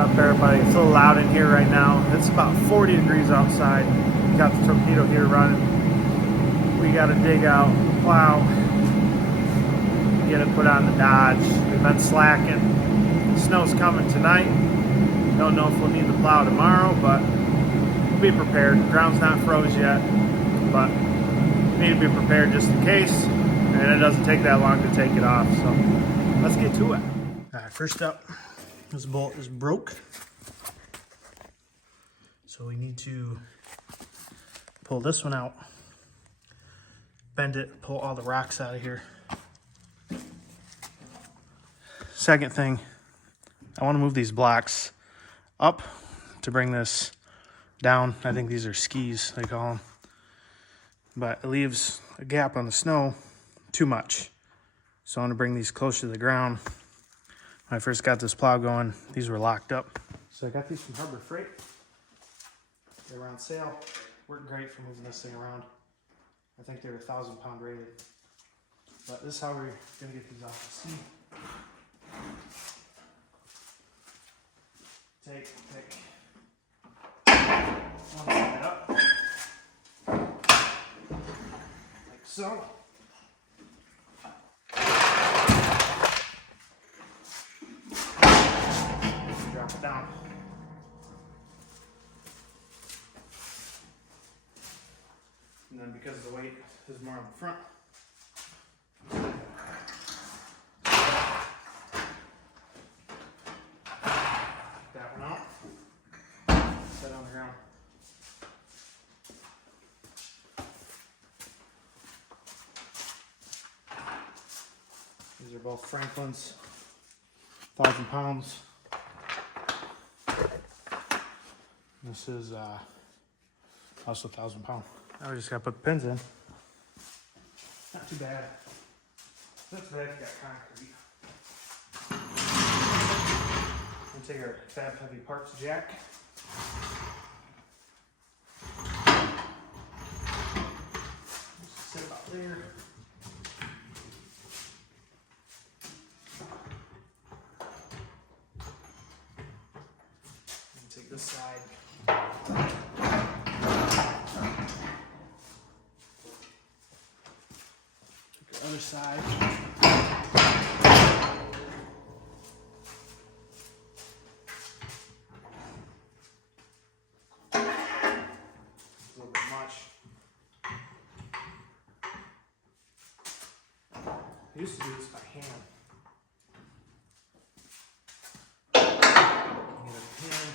up, everybody? It's a little loud in here right now. It's about 40 degrees outside. Got the torpedo here running. We got to dig out, plow, get it put on the Dodge. We've been slacking. Snow's coming tonight. Don't know if we'll need the plow tomorrow, but we'll be prepared. The ground's not froze yet, but we need to be prepared just in case. And it doesn't take that long to take it off. So let's get to it. All right, first up, this bolt is broke. So we need to pull this one out, bend it, pull all the rocks out of here. Second thing, I want to move these blocks up to bring this down. I think these are skis, they call them. But it leaves a gap on the snow too much. So I want to bring these closer to the ground. When I first got this plow going, these were locked up. So I got these from Harbor Freight. They were on sale. Worked great for moving this thing around. I think they were 1,000-pound rated. But this is how we're gonna get these off the ski. Pick one side up, like so. Drop it down. And then because the weight is more on the front, that one out, set on the ground. These are both Franklin's, 1,000 pounds. This is also 1,000 pound. Now we just gotta put the pins in. Not too bad. That's bad if you got concrete. We'll take our Fab Heavy Parts jack. Just sit about there. And take this side. Other side. A little bit much. I used to do this by hand. Get a pin.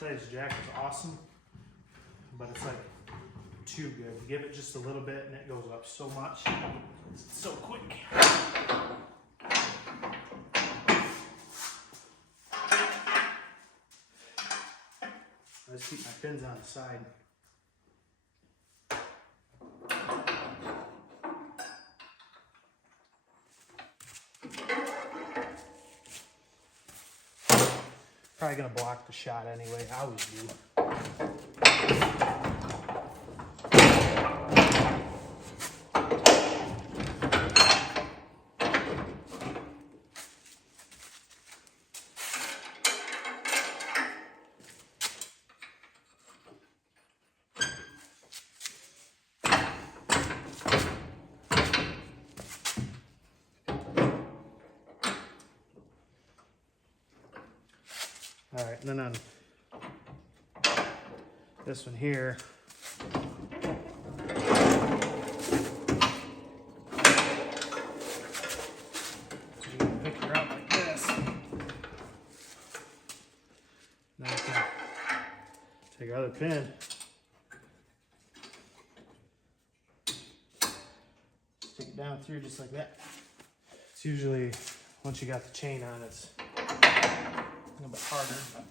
This jack is awesome, but it's like too good. You give it just a little bit and it goes up so much. It's so quick. I just keep my pins on the side. Probably gonna block the shot anyway. I always do. All right, and then on this one here, you can pick her up like this. Now I can take our other pin, stick it down through just like that. It's usually, once you got the chain on, it's a little bit harder, but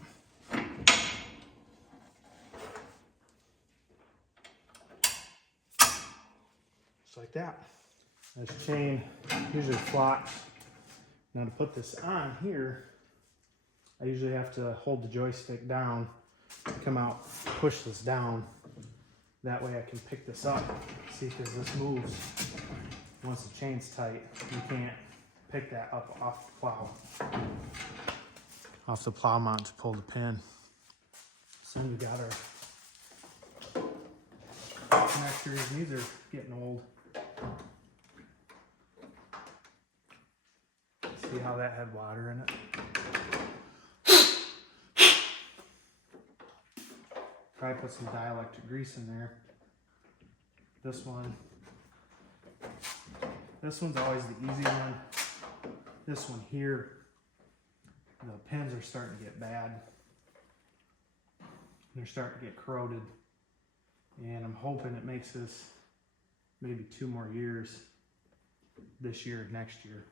just like that. This chain usually flocks. Now to put this on here, I usually have to hold the joystick down, come out, push this down. That way I can pick this up. See, because this moves. Once the chain's tight, you can't pick that up off the plow. Off the plow mount to pull the pin. So we got our connectors. These are getting old. See how that had water in it? Probably put some dielectric grease in there. This one's always the easy one. This one here, the pins are starting to get bad. They're starting to get corroded. And I'm hoping it makes this maybe 2 more years, this year, next year.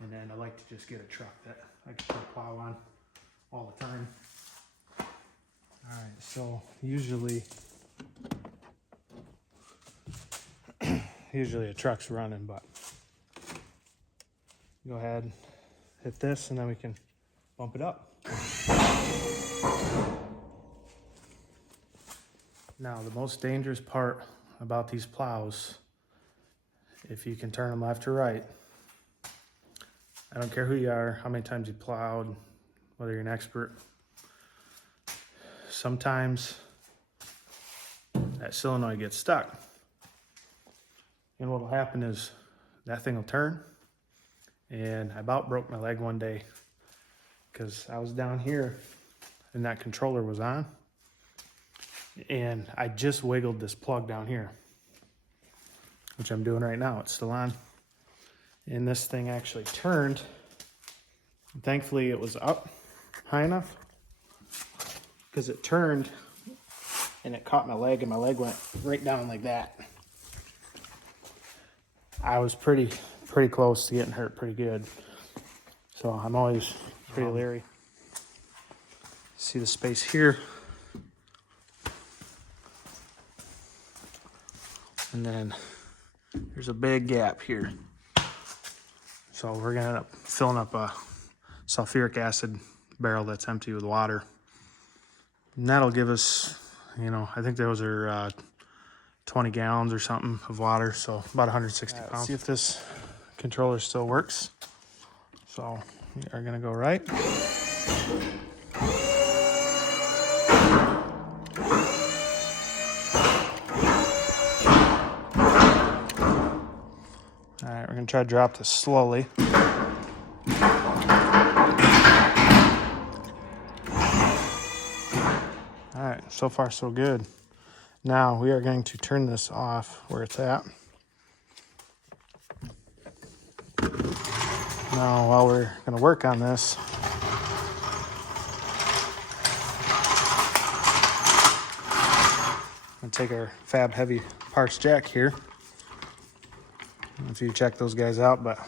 And then I like to just get a truck that I can put a plow on all the time. All right, so usually a truck's running, but go ahead, hit this, and then we can bump it up. Now, the most dangerous part about these plows, if you can turn them left or right, I don't care who you are, how many times you plowed, whether you're an expert, sometimes that solenoid gets stuck. And what will happen is that thing will turn. And I about broke my leg one day because I was down here and that controller was on. And I just wiggled this plug down here, which I'm doing right now. It's still on. And this thing actually turned. Thankfully, it was up high enough because it turned and it caught my leg, and my leg went right down like that. I was pretty close to getting hurt pretty good. So I'm always pretty leery. See the space here. And then there's a big gap here. So we're gonna end up filling up a sulfuric acid barrel that's empty with water. And that'll give us, you know, I think those are 20 gallons or something of water, so about 160 pounds. Let's see if this controller still works. So we are gonna go right. All right, we're gonna try to drop this slowly. All right, so far so good. Now we are going to turn this off where it's at. Now while we're gonna work on this, I'm gonna take our Fab Heavy Parts jack here. I don't know if you check those guys out, but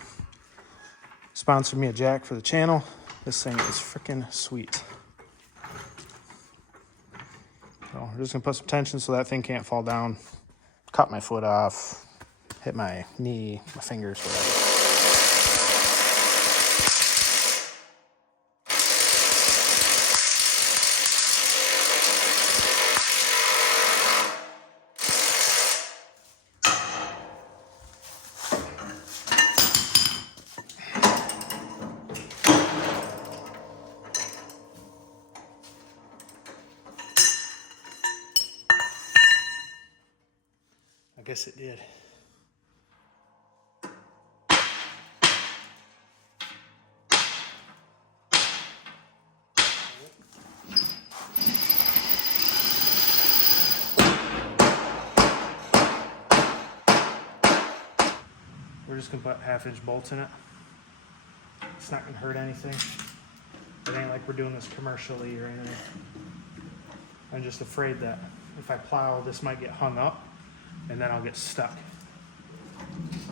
sponsored me a jack for the channel. This thing is freaking sweet. So we're just gonna put some tension so that thing can't fall down, cut my foot off, hit my knee, my fingers, whatever. I guess it did. We're just gonna put 1/2-inch bolts in it. It's not gonna hurt anything. It ain't like we're doing this commercially or anything. I'm just afraid that if I plow, this might get hung up and then I'll get stuck. Just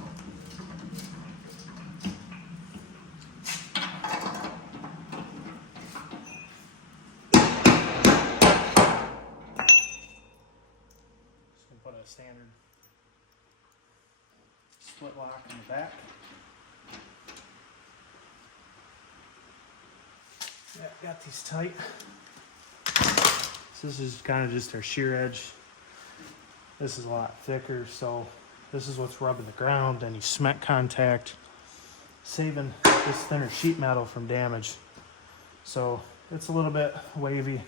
gonna put a standard split lock in the back. Yeah, got these tight. So this is kind of just our shear edge. This is a lot thicker, so this is what's rubbing the ground, any cement contact, saving this thinner sheet metal from damage. So it's a little bit wavy.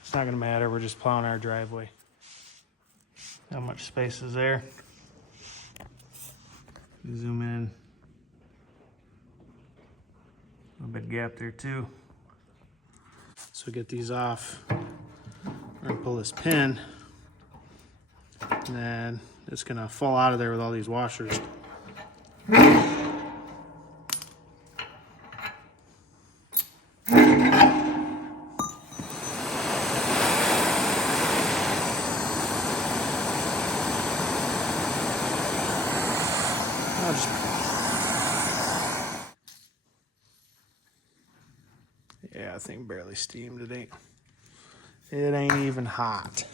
It's not gonna matter, we're just plowing our driveway. How much space is there? Zoom in. A little bit gap there too. So get these off. We're gonna pull this pin, and then it's gonna fall out of there with all these washers. Yeah, I think barely steamed. It ain't even hot.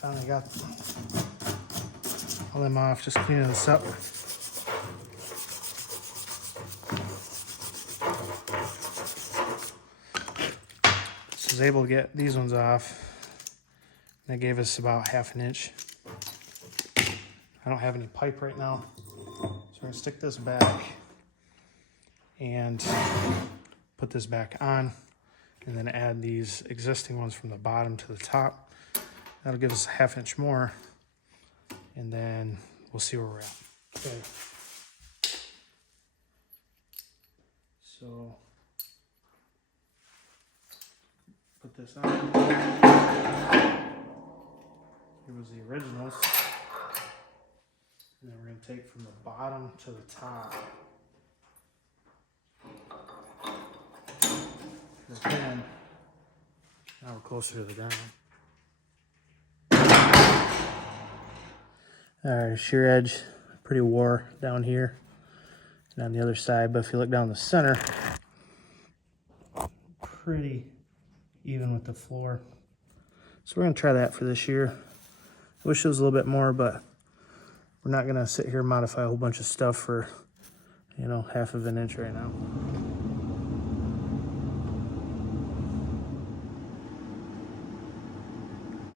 Finally got all them off, just cleaning this up. Just was able to get these ones off. That gave us about 1/2 inch. I don't have any pipe right now, so we're gonna stick this back and put this back on, and then add these existing ones from the bottom to the top. That'll give us 1/2 inch more, and then we'll see where we're at. Okay. So put this on. Here was the originals. And then we're going to take from the bottom to the top. The pin. Now we're closer to the ground. Alright, shear edge, pretty wore down here and on the other side, but if you look down the center, pretty even with the floor. So we're going to try that for this year. I wish it was a little bit more, but we're not going to sit here and modify a whole bunch of stuff for, 1/2 of an inch right now.